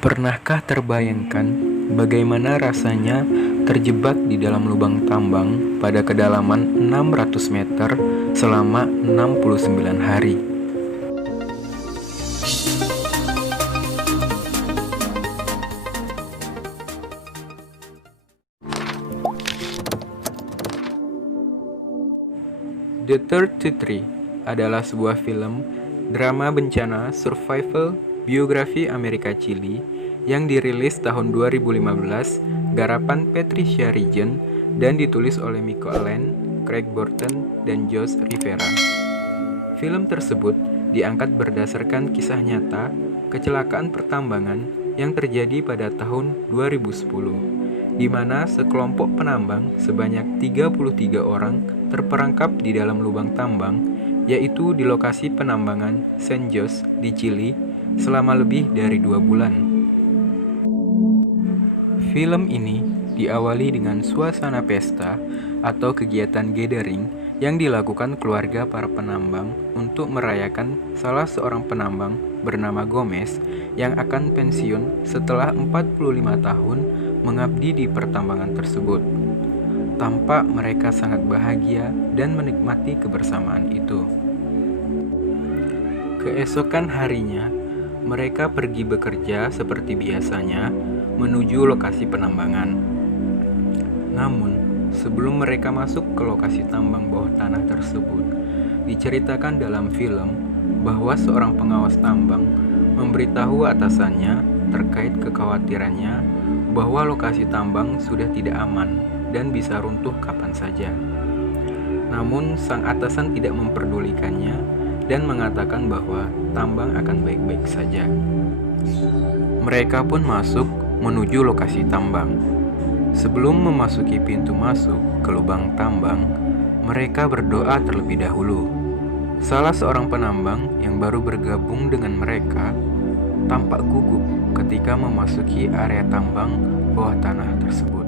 Pernahkah terbayangkan bagaimana rasanya terjebak di dalam lubang tambang pada kedalaman 600 meter selama 69 hari? The 33 adalah sebuah film drama bencana survival biografi Amerika Chili yang dirilis tahun 2015, garapan Patricia Regent dan ditulis oleh Michael Allen, Craig Burton, dan Josh Rivera. Film tersebut diangkat berdasarkan kisah nyata kecelakaan pertambangan yang terjadi pada tahun 2010, di mana sekelompok penambang sebanyak 33 orang terperangkap di dalam lubang tambang, yaitu di lokasi penambangan San Jose di Chili selama lebih dari 2 bulan. Film ini diawali dengan suasana pesta atau kegiatan gathering yang dilakukan keluarga para penambang untuk merayakan salah seorang penambang bernama Gomez yang akan pensiun setelah 45 tahun mengabdi di pertambangan tersebut. Tampak mereka sangat bahagia dan menikmati kebersamaan itu. Keesokan harinya, mereka pergi bekerja seperti biasanya menuju lokasi penambangan. Namun, sebelum mereka masuk ke lokasi tambang bawah tanah tersebut, diceritakan dalam film bahwa seorang pengawas tambang memberitahu atasannya terkait kekhawatirannya bahwa lokasi tambang sudah tidak aman dan bisa runtuh kapan saja. Namun, sang atasan tidak memperdulikannya dan mengatakan bahwa tambang akan baik-baik saja. Mereka pun masuk menuju lokasi tambang. Sebelum memasuki pintu masuk ke lubang tambang, mereka berdoa terlebih dahulu. Salah seorang penambang yang baru bergabung dengan mereka tampak gugup ketika memasuki area tambang bawah tanah tersebut.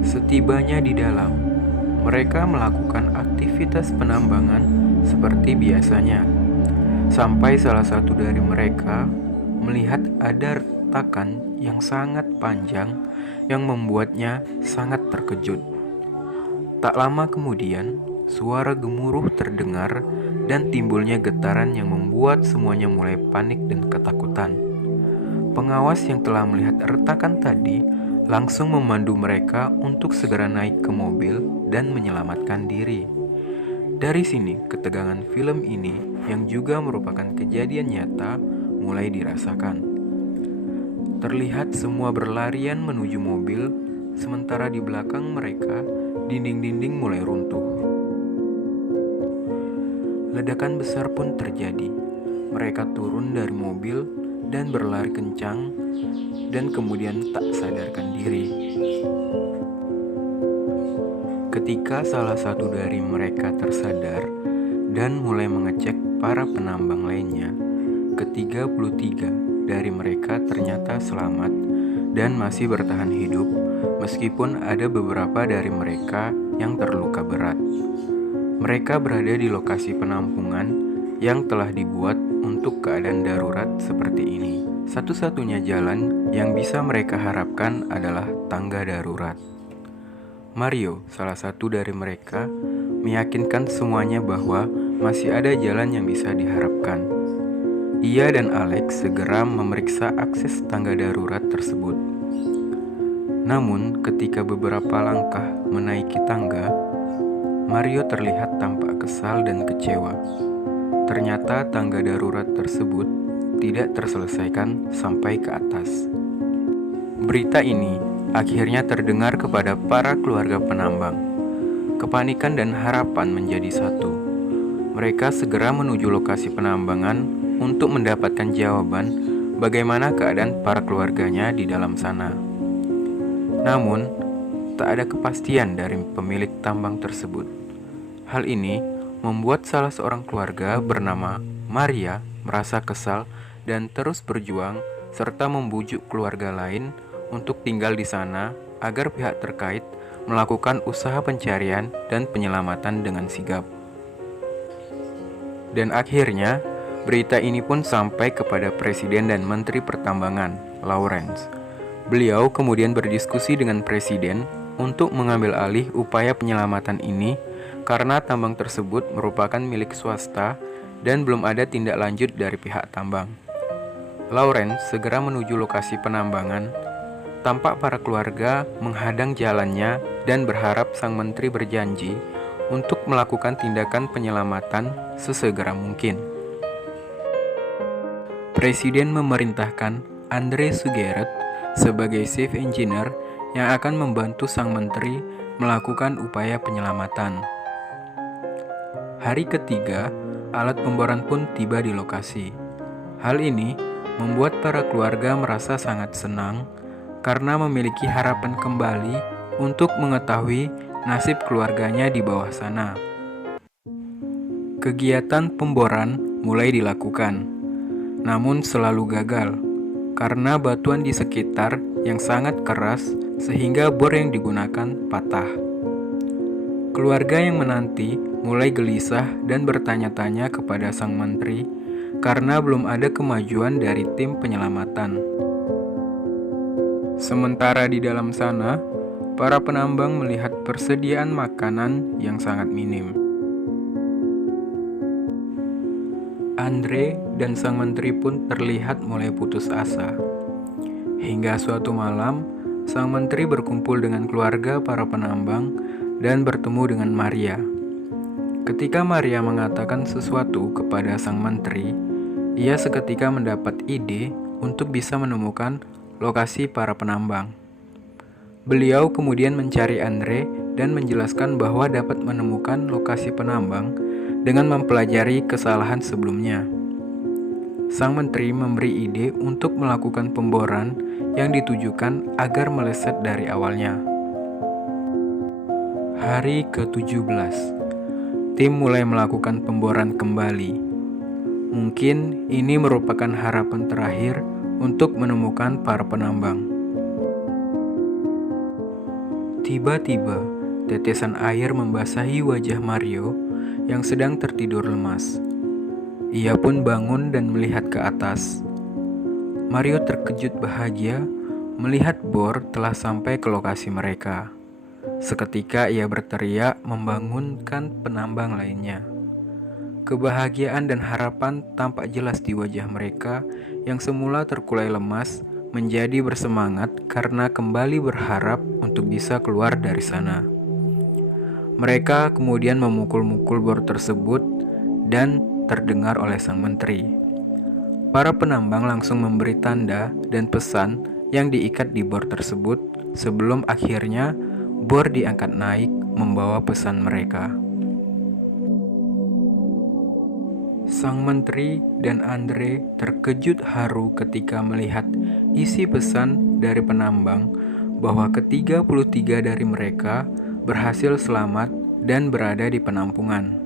Setibanya di dalam, mereka melakukan aktivitas penambangan seperti biasanya, sampai salah satu dari mereka melihat ada retakan yang sangat panjang yang membuatnya sangat terkejut. Tak lama kemudian, suara gemuruh terdengar dan timbulnya getaran yang membuat semuanya mulai panik dan ketakutan. Pengawas yang telah melihat retakan tadi langsung memandu mereka untuk segera naik ke mobil dan menyelamatkan diri. Dari sini, ketegangan film ini yang juga merupakan kejadian nyata mulai dirasakan. Terlihat semua berlarian menuju mobil, sementara di belakang mereka, dinding-dinding mulai runtuh. Ledakan besar pun terjadi. Mereka turun dari mobil dan berlari kencang dan kemudian tak sadarkan diri. Ketika salah satu dari mereka tersadar dan mulai mengecek para penambang lainnya, ke-33 dari mereka ternyata selamat dan masih bertahan hidup, meskipun ada beberapa dari mereka yang terluka berat. Mereka berada di lokasi penampungan yang telah dibuat untuk keadaan darurat seperti ini. Satu-satunya jalan yang bisa mereka harapkan adalah tangga darurat. Mario, salah satu dari mereka, meyakinkan semuanya bahwa masih ada jalan yang bisa diharapkan. Ia dan Alex segera memeriksa akses tangga darurat tersebut. Namun, ketika beberapa langkah menaiki tangga, Mario terlihat tampak kesal dan kecewa. Ternyata tangga darurat tersebut tidak terselesaikan sampai ke atas. Berita ini akhirnya terdengar kepada para keluarga penambang. Kepanikan dan harapan menjadi satu. Mereka segera menuju lokasi penambangan untuk mendapatkan jawaban bagaimana keadaan para keluarganya di dalam sana. Namun, tak ada kepastian dari pemilik tambang tersebut. Hal ini membuat salah seorang keluarga bernama Maria merasa kesal dan terus berjuang serta membujuk keluarga lain untuk tinggal di sana agar pihak terkait melakukan usaha pencarian dan penyelamatan dengan sigap. Dan akhirnya, berita ini pun sampai kepada Presiden dan Menteri Pertambangan. Lawrence. Beliau kemudian berdiskusi dengan presiden untuk mengambil alih upaya penyelamatan ini karena tambang tersebut merupakan milik swasta dan belum ada tindak lanjut dari pihak tambang. Lawrence segera menuju lokasi penambangan. Tampak para keluarga menghadang jalannya dan berharap sang menteri berjanji untuk melakukan tindakan penyelamatan sesegera mungkin. Presiden memerintahkan Andre Sugeret sebagai chief engineer yang akan membantu sang menteri melakukan upaya penyelamatan. Hari ketiga, alat pemboran pun tiba di lokasi. Hal ini membuat para keluarga merasa sangat senang karena memiliki harapan kembali untuk mengetahui nasib keluarganya di bawah sana. Kegiatan pemboran mulai dilakukan, namun selalu gagal karena batuan di sekitar yang sangat keras sehingga bor yang digunakan patah. Keluarga yang menanti mulai gelisah dan bertanya-tanya kepada sang menteri karena belum ada kemajuan dari tim penyelamatan. Sementara di dalam sana, para penambang melihat persediaan makanan yang sangat minim. Andre dan sang menteri pun terlihat mulai putus asa. Hingga suatu malam, sang menteri berkumpul dengan keluarga para penambang dan bertemu dengan Maria. Ketika Maria mengatakan sesuatu kepada sang menteri, ia seketika mendapat ide untuk bisa menemukan lokasi para penambang. Beliau kemudian mencari Andre dan menjelaskan bahwa dapat menemukan lokasi penambang dengan mempelajari kesalahan sebelumnya. Sang menteri memberi ide untuk melakukan pemboran yang ditujukan agar meleset dari awalnya. Hari ke-17, tim mulai melakukan pemboran kembali. Mungkin ini merupakan harapan terakhir untuk menemukan para penambang. Tiba-tiba, tetesan air membasahi wajah Mario yang sedang tertidur lemas. Ia pun bangun dan melihat ke atas. Mario terkejut bahagia melihat bor telah sampai ke lokasi mereka. Seketika ia berteriak membangunkan penambang lainnya. Kebahagiaan dan harapan tampak jelas di wajah mereka yang semula terkulai lemas menjadi bersemangat karena kembali berharap untuk bisa keluar dari sana. Mereka kemudian memukul-mukul bor tersebut dan terdengar oleh sang menteri. Para penambang langsung memberi tanda dan pesan yang diikat di bor tersebut sebelum akhirnya bor diangkat naik membawa pesan mereka. Sang menteri dan Andre terkejut haru ketika melihat isi pesan dari penambang bahwa ke-33 dari mereka berhasil selamat dan berada di penampungan.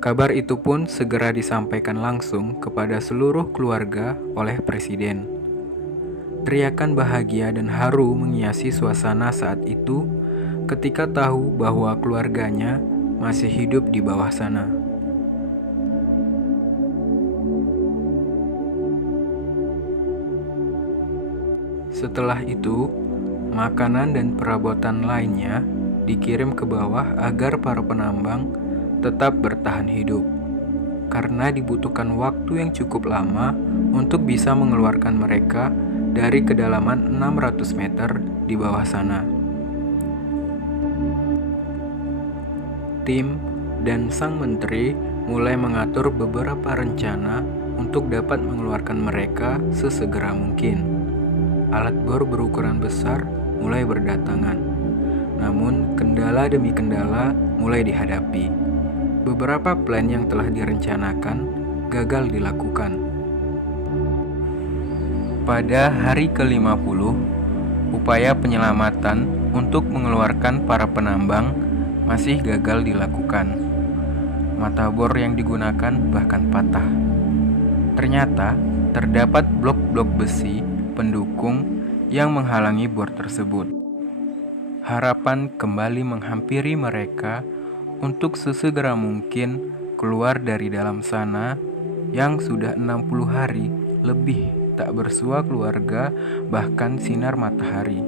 Kabar itu pun segera disampaikan langsung kepada seluruh keluarga oleh presiden. Teriakan bahagia dan haru menghiasi suasana saat itu ketika tahu bahwa keluarganya masih hidup di bawah sana. Setelah itu, makanan dan perabotan lainnya dikirim ke bawah agar para penambang tetap bertahan hidup, karena dibutuhkan waktu yang cukup lama untuk bisa mengeluarkan mereka dari kedalaman 600 meter di bawah sana. Tim dan sang menteri mulai mengatur beberapa rencana untuk dapat mengeluarkan mereka sesegera mungkin. Alat bor berukuran besar mulai berdatangan, namun kendala demi kendala mulai dihadapi. Beberapa plan yang telah direncanakan gagal dilakukan. Pada hari ke-50, upaya penyelamatan untuk mengeluarkan para penambang masih gagal dilakukan. Mata bor yang digunakan bahkan patah. Ternyata terdapat blok-blok besi pendukung yang menghalangi bor tersebut. Harapan kembali menghampiri mereka untuk sesegera mungkin keluar dari dalam sana yang sudah 60 hari lebih tak bersua keluarga, bahkan sinar matahari.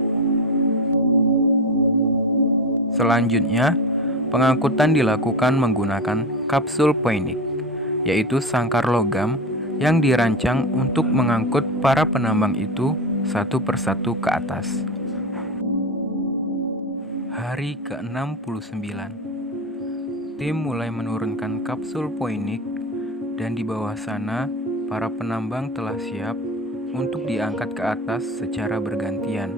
Selanjutnya, pengangkutan dilakukan menggunakan kapsul Poinik, yaitu sangkar logam yang dirancang untuk mengangkut para penambang itu satu persatu ke atas. Hari ke-69, tim mulai menurunkan kapsul Poinik, dan di bawah sana para penambang telah siap untuk diangkat ke atas secara bergantian.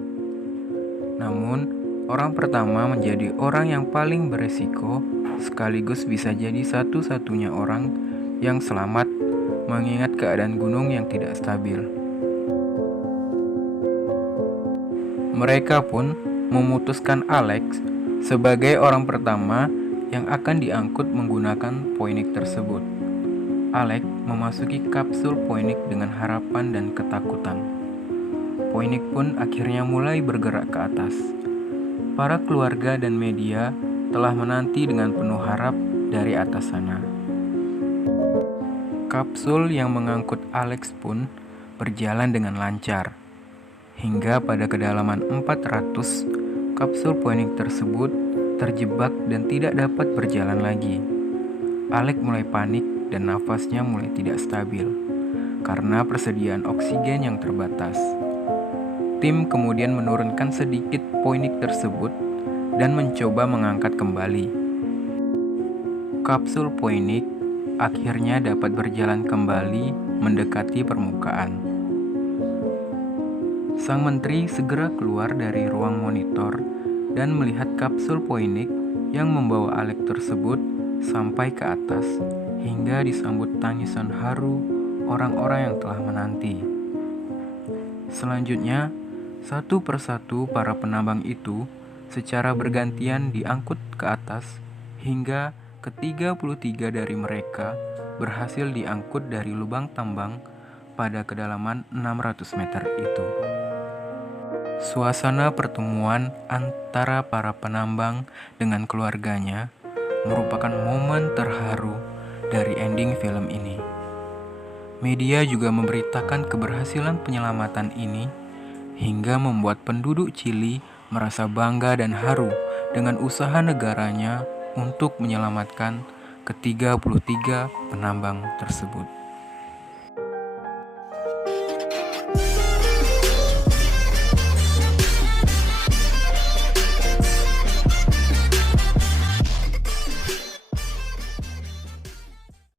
Namun, orang pertama menjadi orang yang paling beresiko, sekaligus bisa jadi satu-satunya orang yang selamat mengingat keadaan gunung yang tidak stabil. Mereka pun memutuskan Alex sebagai orang pertama yang akan diangkut menggunakan Poinik tersebut. Alex memasuki kapsul Poinik dengan harapan dan ketakutan. Poinik pun akhirnya mulai bergerak ke atas. Para keluarga dan media telah menanti dengan penuh harap dari atas sana. Kapsul yang mengangkut Alex pun berjalan dengan lancar. Hingga pada kedalaman 400, kapsul Poinik tersebut terjebak dan tidak dapat berjalan lagi. Alex mulai panik dan nafasnya mulai tidak stabil karena persediaan oksigen yang terbatas. Tim kemudian menurunkan sedikit Poinik tersebut dan mencoba mengangkat kembali. Kapsul Poinik akhirnya dapat berjalan kembali mendekati permukaan. Sang menteri segera keluar dari ruang monitor dan melihat kapsul Poinik yang membawa Alex tersebut sampai ke atas hingga disambut tangisan haru orang-orang yang telah menanti. Selanjutnya, satu persatu para penambang itu secara bergantian diangkut ke atas hingga ke-33 dari mereka berhasil diangkut dari lubang tambang pada kedalaman 600 meter itu. Suasana pertemuan antara para penambang dengan keluarganya merupakan momen terharu dari ending film ini. Media juga memberitakan keberhasilan penyelamatan ini hingga membuat penduduk Chili merasa bangga dan haru dengan usaha negaranya untuk menyelamatkan ke-33 penambang tersebut.